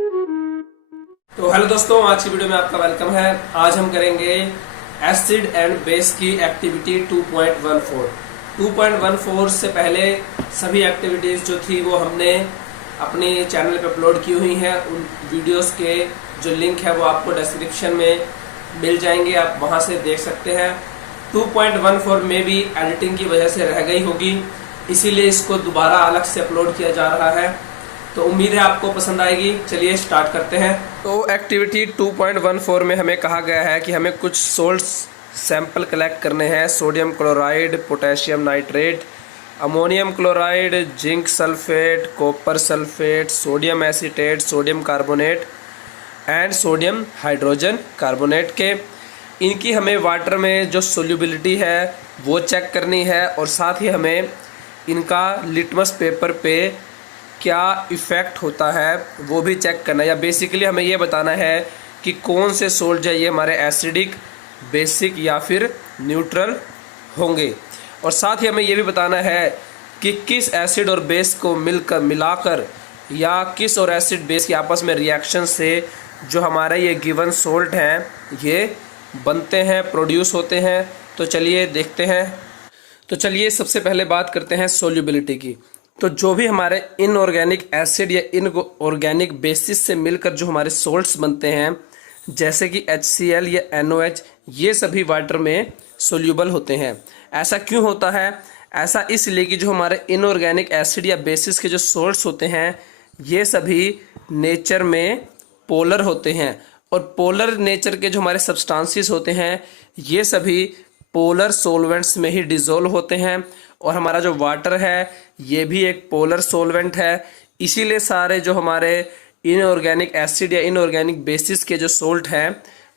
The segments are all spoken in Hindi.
तो हेलो दोस्तों, आज की वीडियो में आपका वेलकम है। आज हम करेंगे एसिड एंड बेस की एक्टिविटी 2.14। 2.14 से पहले सभी एक्टिविटीज जो थी वो हमने अपने चैनल पे अपलोड की हुई हैं। उन वीडियोस के जो लिंक है वो आपको डिस्क्रिप्शन में मिल जाएंगे, आप वहां से देख सकते हैं। 2.14 में भी एडिटिंग की वजह से रह गई होगी, इसीलिए इसको दोबारा अलग से अपलोड किया जा रहा है। तो उम्मीद है आपको पसंद आएगी। चलिए स्टार्ट करते हैं। तो एक्टिविटी 2.14 में हमें कहा गया है कि हमें कुछ सोल्ट्स सैंपल कलेक्ट करने हैं। Sodium chloride, potassium nitrate, ammonium chloride, zinc sulphate, copper sulphate, sodium acetate, sodium carbonate and sodium hydrogen carbonate के। इनकी हमें वाटर में जो सोल्यूबिलिटी है वो चेक करनी है, और साथ ही हमें इनका लिटमस पेपर पे क्या इफ़ेक्ट होता है वो भी चेक करना है। या बेसिकली हमें ये बताना है कि कौन से सोल्ट है ये हमारे एसिडिक, बेसिक या फिर न्यूट्रल होंगे। और साथ ही हमें ये भी बताना है कि किस एसिड और बेस को मिलाकर या किस और एसिड बेस के आपस में रिएक्शन से जो हमारे ये गिवन सोल्ट हैं ये बनते हैं, प्रोड्यूस होते हैं। तो चलिए देखते हैं। तो चलिए सबसे पहले बात करते हैं सोल्यूबिलिटी की। तो जो भी हमारे इनऑर्गेनिक एसिड या इनऑर्गेनिक बेसिस से मिलकर जो हमारे सोल्ट्स बनते हैं, जैसे कि HCl या NOH, ये सभी वाटर में सोल्यूबल होते हैं। ऐसा क्यों होता है? ऐसा इसलिए कि जो हमारे इनऑर्गेनिक एसिड या बेसिस के जो सोल्ट्स होते हैं ये सभी नेचर में पोलर होते हैं, और पोलर नेचर के जो हमारे सब्सटेंसेस होते हैं ये सभी पोलर सॉल्वेंट्स में ही डिसॉल्व होते हैं। और हमारा जो वाटर है ये भी एक पोलर सॉल्वेंट है। इसीलिए सारे जो हमारे इनऑर्गेनिक एसिड या इनऑर्गेनिक बेसिस के जो सोल्ट हैं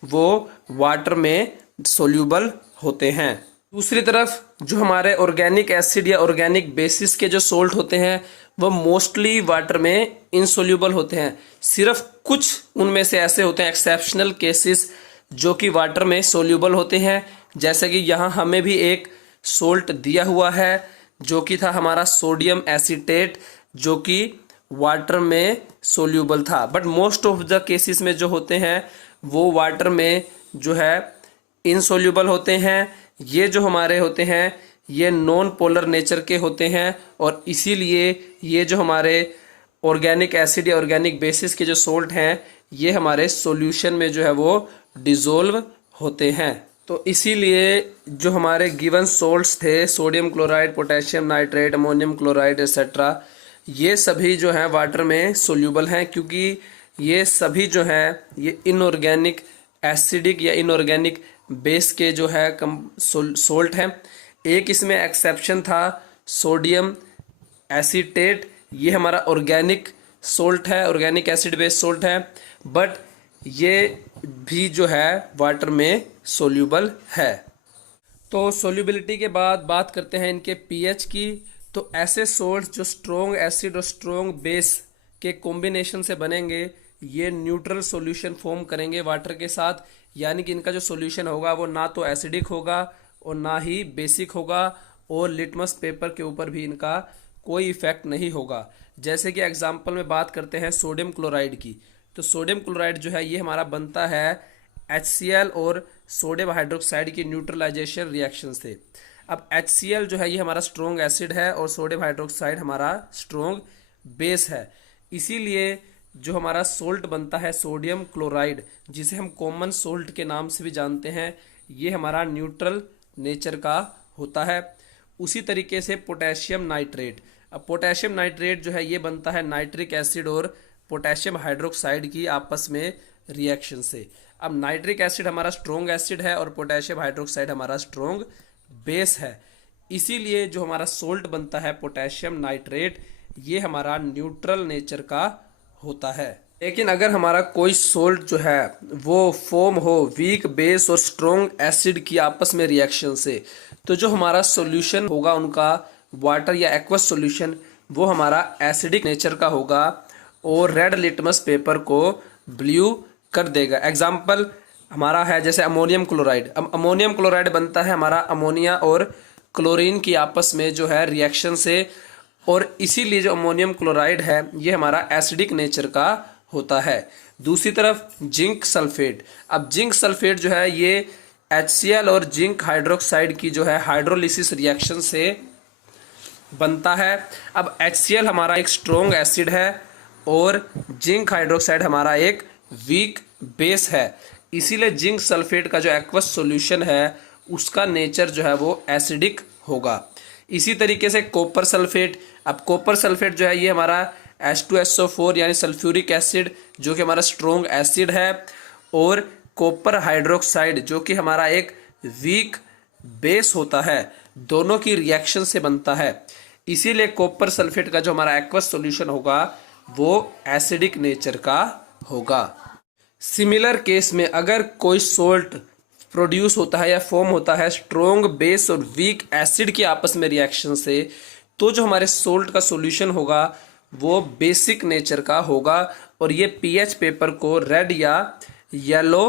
वो वाटर में सोल्यूबल होते हैं। दूसरी तरफ जो हमारे ऑर्गेनिक एसिड या ऑर्गेनिक बेसिस के जो सोल्ट होते हैं वो मोस्टली वाटर में इनसोल्यूबल होते हैं। सिर्फ कुछ उनमें से ऐसे होते हैं एक्सेप्शनल केसेस जो कि वाटर में सोल्यूबल होते हैं। जैसे कि यहाँ हमें भी एक सोल्ट दिया हुआ है जो कि था हमारा सोडियम एसीटेट, जो कि वाटर में सोल्यूबल था। But most of the cases में जो होते हैं वो वाटर में जो है इनसोल्यूबल होते हैं। ये जो हमारे होते हैं ये नॉन पोलर नेचर के होते हैं, और इसीलिए ये जो हमारे ऑर्गेनिक एसिड या ऑर्गेनिक बेसिस के जो सोल्ट हैं ये हमारे सॉल्यूशन में जो है वो डिसॉल्व होते हैं। तो इसीलिए जो हमारे गिवन सोल्ट्स थे, sodium chloride, potassium nitrate, ammonium chloride etcetera, ये सभी जो हैं वाटर में सोल्यूबल हैं, क्योंकि ये सभी जो हैं ये इनऑर्गेनिक एसिडिक या इनऑर्गेनिक बेस के जो है सोल्ट हैं। एक इसमें एक्सेप्शन था सोडियम एसीटेट, ये हमारा ऑर्गेनिक सोल्ट है, ऑर्गेनिक एसिड बेस सोल्ट है, बट ये भी जो है वाटर में सोल्यूबल है। तो सोल्यूबिलिटी के बाद बात करते हैं इनके पीएच की। तो ऐसे सोल्ट्स जो स्ट्रॉन्ग एसिड और स्ट्रॉन्ग बेस के कॉम्बिनेशन से बनेंगे ये न्यूट्रल सॉल्यूशन फॉर्म करेंगे वाटर के साथ, यानी कि इनका जो सॉल्यूशन होगा वो ना तो एसिडिक होगा और ना ही बेसिक होगा, और लिटमस पेपर के ऊपर भी इनका कोई इफेक्ट नहीं होगा। जैसे कि एग्जाम्पल में बात करते हैं सोडियम क्लोराइड की। तो सोडियम क्लोराइड जो है ये हमारा बनता है HCl और सोडियम हाइड्रोक्साइड की न्यूट्रलाइजेशन रिएक्शन से। अब HCl जो है ये हमारा स्ट्रॉन्ग एसिड है और सोडियम हाइड्रोक्साइड हमारा स्ट्रॉन्ग बेस है। इसीलिए जो हमारा सोल्ट बनता है सोडियम क्लोराइड, जिसे हम कॉमन सोल्ट के नाम से भी जानते हैं, ये हमारा न्यूट्रल नेचर का होता है। उसी तरीके से पोटेशियम नाइट्रेट, अब पोटेशियम नाइट्रेट जो है ये बनता है नाइट्रिक एसिड और पोटेशियम हाइड्रोक्साइड की आपस में रिएक्शन से। अब नाइट्रिक एसिड हमारा स्ट्रॉन्ग एसिड है और पोटेशियम हाइड्रोक्साइड हमारा स्ट्रॉन्ग बेस है। इसीलिए जो हमारा सोल्ट बनता है पोटेशियम नाइट्रेट ये हमारा न्यूट्रल नेचर का होता है। लेकिन अगर हमारा कोई सोल्ट जो है वो फॉर्म हो वीक बेस और स्ट्रॉन्ग एसिड की आपस में रिएक्शन से, तो जो हमारा सॉल्यूशन होगा उनका वाटर या एक्वस सॉल्यूशन वो हमारा एसिडिक नेचर का होगा और रेड लिटमस पेपर को ब्लू कर देगा। एग्जाम्पल हमारा है जैसे अमोनियम क्लोराइड। अब अमोनियम क्लोराइड बनता है हमारा अमोनिया और क्लोरीन की आपस में जो है रिएक्शन से, और इसीलिए जो अमोनियम क्लोराइड है ये हमारा एसिडिक नेचर का होता है। दूसरी तरफ जिंक सल्फेट, अब जिंक सल्फेट जो है ये HCl और जिंक हाइड्रोक्साइड की जो है हाइड्रोलिसिस रिएक्शन से बनता है। अब HCl हमारा एक स्ट्रॉन्ग एसिड है और जिंक हाइड्रोक्साइड हमारा एक वीक बेस है, इसीलिए जिंक सल्फेट का जो एक्वस सॉल्यूशन है उसका नेचर जो है वो एसिडिक होगा। इसी तरीके से कॉपर सल्फेट, अब कॉपर सल्फेट जो है ये हमारा H2SO4 यानी सल्फ्यूरिक एसिड जो कि हमारा स्ट्रॉन्ग एसिड है, और कॉपर हाइड्रोक्साइड जो कि हमारा एक वीक बेस होता है, दोनों की रिएक्शन से बनता है। इसीलिए कॉपर सल्फेट का जो हमारा एक्वस सॉल्यूशन होगा वो एसिडिक नेचर का होगा। सिमिलर केस में अगर कोई सोल्ट प्रोड्यूस होता है या फॉर्म होता है स्ट्रॉन्ग बेस और वीक एसिड के आपस में रिएक्शन से, तो जो हमारे सोल्ट का सॉल्यूशन होगा वो बेसिक नेचर का होगा और ये पीएच पेपर को रेड या येलो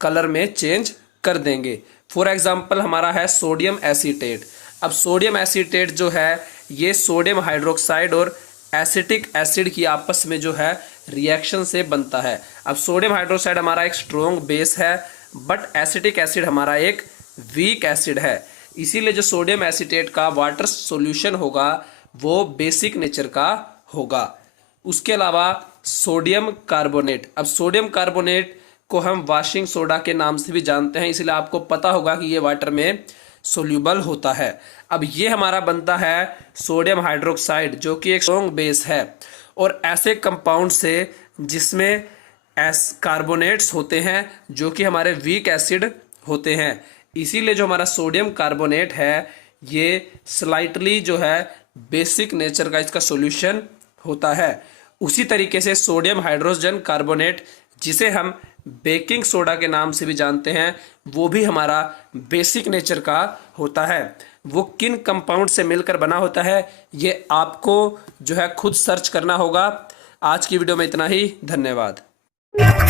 कलर में चेंज कर देंगे। फॉर एग्जांपल हमारा है सोडियम एसीटेट। अब सोडियम एसीटेट जो है ये सोडियम हाइड्रोक्साइड और एसिटिक एसिड की आपस में जो है रिएक्शन से बनता है। अब सोडियम हाइड्रोक्साइड हमारा एक स्ट्रॉन्ग बेस है बट एसिटिक एसिड हमारा एक वीक एसिड है, इसीलिए जो सोडियम एसीटेट का वाटर सॉल्यूशन होगा वो बेसिक नेचर का होगा। उसके अलावा सोडियम कार्बोनेट, अब सोडियम कार्बोनेट को हम वॉशिंग सोडा के नाम से भी जानते हैं, इसलिए आपको पता होगा कि ये वाटर में सोल्यूबल होता है। अब ये हमारा बनता है सोडियम हाइड्रोक्साइड जो कि एक स्ट्रॉन्ग बेस है, और ऐसे कंपाउंड से जिसमें कार्बोनेट्स होते हैं जो कि हमारे वीक एसिड होते हैं, इसीलिए जो हमारा सोडियम कार्बोनेट है ये स्लाइटली जो है बेसिक नेचर का इसका सॉल्यूशन होता है। उसी तरीके से सोडियम हाइड्रोजन कार्बोनेट जिसे हम बेकिंग सोडा के नाम से भी जानते हैं वो भी हमारा बेसिक नेचर का होता है। वो किन कंपाउंड से मिलकर बना होता है ये आपको जो है खुद सर्च करना होगा। आज की वीडियो में इतना ही, धन्यवाद।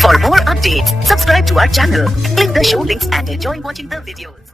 For more updates, subscribe to our channel, click the show links and enjoy watching the videos.